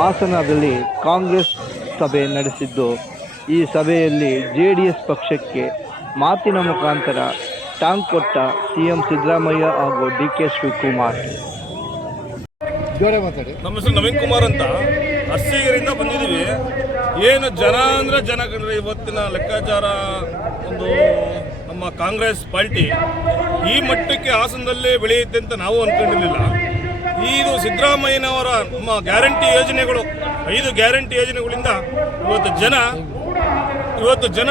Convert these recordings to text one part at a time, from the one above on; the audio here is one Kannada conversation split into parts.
ಹಾಸನದಲ್ಲಿ ಕಾಂಗ್ರೆಸ್ ಸಭೆ ನಡೆಸಿದ್ದು, ಈ ಸಭೆಯಲ್ಲಿ ಜೆಡಿಎಸ್ ಪಕ್ಷಕ್ಕೆ ಮಾತಿನ ಮುಖಾಂತರ ಟಾಂಗ್ ಕೊಟ್ಟ ಸಿಎಂ ಸಿದ್ದರಾಮಯ್ಯ ಹಾಗೂ ಡಿ.ಕೆ. ಶಿವಕುಮಾರ್. ನಮ್ಮ ಹೆಸರು ನವೀನ್ ಕುಮಾರ್ ಅಂತ, ಅರ್ಸಿಗರಿಂದ ಬಂದಿದ್ದೀವಿ. ಏನು ಜನ ಅಂದರೆ ಜನ ಕಂಡ್ರೆ ಇವತ್ತಿನ ಲೆಕ್ಕಾಚಾರ ಒಂದು ನಮ್ಮ ಕಾಂಗ್ರೆಸ್ ಪಾರ್ಟಿ ಈ ಮಟ್ಟಕ್ಕೆ ಹಾಸನದಲ್ಲೇ ಬೆಳೆಯುತ್ತೆ ಅಂತ ನಾವು ಅಂದ್ಕೊಂಡಿರಲಿಲ್ಲ. ಇದು ಸಿದ್ದರಾಮಯ್ಯನವರ ನಮ್ಮ ಗ್ಯಾರಂಟಿ ಯೋಜನೆಗಳು, 5 ಗ್ಯಾರಂಟಿ ಯೋಜನೆಗಳಿಂದ ಇವತ್ತು ಜನ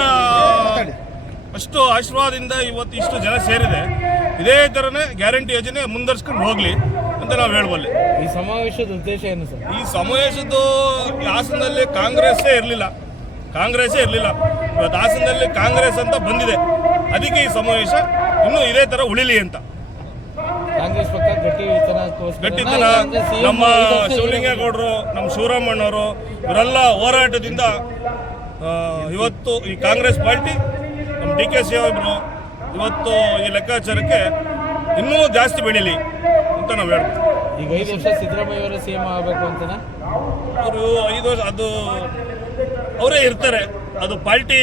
ಅಷ್ಟು ಆಶೀರ್ವಾದದಿಂದ ಇವತ್ತು ಇಷ್ಟು ಜನ ಸೇರಿದೆ. ಇದೇ ಥರನೇ ಗ್ಯಾರಂಟಿ ಯೋಜನೆ ಮುಂದುವರ್ಸ್ಕೊಂಡು ಹೋಗಲಿ ಅಂತ ನಾವು ಹೇಳಬಲ್ಲೆ. ಈ ಸಮಾವೇಶದ ಉದ್ದೇಶ ಏನು ಸರ್? ಈ ಸಮಾವೇಶದ್ದು ಹಾಸನದಲ್ಲಿ ಕಾಂಗ್ರೆಸ್ಸೇ ಇರಲಿಲ್ಲ. ಇವತ್ತು ಹಾಸನದಲ್ಲಿ ಕಾಂಗ್ರೆಸ್ ಅಂತ ಬಂದಿದೆ. ಅದಕ್ಕೆ ಈ ಸಮಾವೇಶ ಇನ್ನೂ ಇದೇ ಥರ ಉಳಿಲಿ ಅಂತ. ಕಾಂಗ್ರೆಸ್ ಪಕ್ಷ ಗಟ್ಟಿತನ ನಮ್ಮ ಶಿವಲಿಂಗೇಗೌಡರು, ನಮ್ಮ ಶಿವರಾಮಣ್ಣವರು ಇವರೆಲ್ಲ ಹೋರಾಟದಿಂದ ಇವತ್ತು ಈ ಕಾಂಗ್ರೆಸ್ ಪಾರ್ಟಿ ನಮ್ಮ ಡಿ.ಕೆ. ಸಾಹೇಬರು ಇವತ್ತು ಈ ಲೆಕ್ಕಾಚಾರಕ್ಕೆ ಇನ್ನೂ ಜಾಸ್ತಿ ಬೆಳೀಲಿ ಅಂತ ನಾವು ಹೇಳ್ಬೋದು. ಈಗ 5 ವರ್ಷ ಸಿದ್ದರಾಮಯ್ಯ ಅವರ ಸಿಎಂ ಆಗಬೇಕು ಅಂತನಾ? ಅವರು 5 ವರ್ಷ ಅದು ಅವರೇ ಇರ್ತಾರೆ. ಅದು ಪಾರ್ಟಿ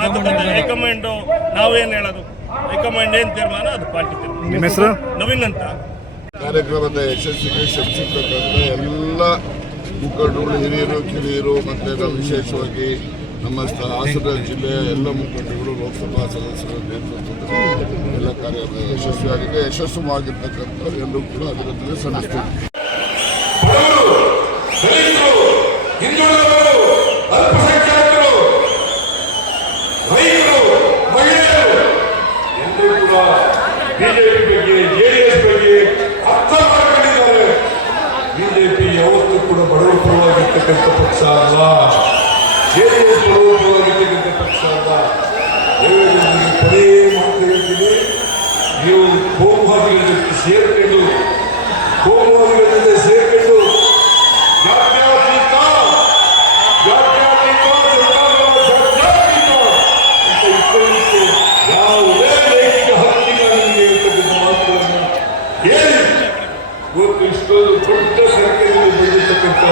ಮಾತುಕತೆ, ಹೈಕಮಾಂಡು. ನಾವೇನು ಹೇಳೋದು, ಹೈಕಮಾಂಡ್ ಏನು ತೀರ್ಮಾನ ಅದು ಪಾರ್ಟಿ ತೀರ್ಮಾನ. ನಿಮ್ಮ ಹೆಸರು? ನವೀನ್ ಅಂತ. ಕಾರ್ಯಕ್ರಮದ ಯಶಸ್ಸಿಗೆ ಶ್ರಮಿಸಿರ್ತಕ್ಕಂಥ ಎಲ್ಲ ಮುಖಂಡರುಗಳು, ಹಿರಿಯರು, ಕಿರಿಯರು ಮತ್ತು ನಾವು ವಿಶೇಷವಾಗಿ ನಮ್ಮ ಹಾಸನ ಜಿಲ್ಲೆಯ ಎಲ್ಲ ಮುಖಂಡರುಗಳು, ಲೋಕಸಭಾ ಸದಸ್ಯರ ನೇತೃತ್ವದಲ್ಲಿ ಎಲ್ಲ ಕಾರ್ಯಕ್ರಮ ಯಶಸ್ವಿಯಾಗಿದೆ. ಯಶಸ್ವಿಯಾಗಿರ್ತಕ್ಕಂಥ ಎಲ್ಲರೂ ಕೂಡ ಅಭಿನಂದನೆ ಸಲ್ಲಿಸ್ತೀವಿ. ಬಿಜೆಪಿ ಬಗ್ಗೆ, ಜೆಡಿಎಸ್ ಬಗ್ಗೆ ಅರ್ಥ ಮಾಡ್ಕೊಂಡಿದ್ದಾರೆ. ಬಿಜೆಪಿ ಯಾವತ್ತೂ ಕೂಡ ಬಡವರ ಪರವಾಗಿರ್ತಕ್ಕಂಥ ಪಕ್ಷ ಅಲ್ಲ, ಜೆಡಿಎಸ್ ಬಡವರ ಪರವಾಗಿರ್ತಕ್ಕಂಥ ಪಕ್ಷ ಅಲ್ಲ. ಕೊನೆ ಮಾತು ಹೇಳ್ತೀನಿ, ನೀವು ಕೋಮುವಾದಿಗಳ ಜೊತೆ ಸೇರ್ಕೊಂಡು ಯಾವುದೇ ಲೈಂಗಿಕ ಹಕ್ಕಿಗಳನ್ನು ಇರ್ತಕ್ಕಂಥ ಮಾತುಗಳನ್ನು ಹೇಳಿ ಇವತ್ತು ಇಷ್ಟೊಂದು ದೊಡ್ಡ ಸಂಖ್ಯೆಯಲ್ಲಿ ಬೆಳೆದಿರ್ತಕ್ಕಂಥ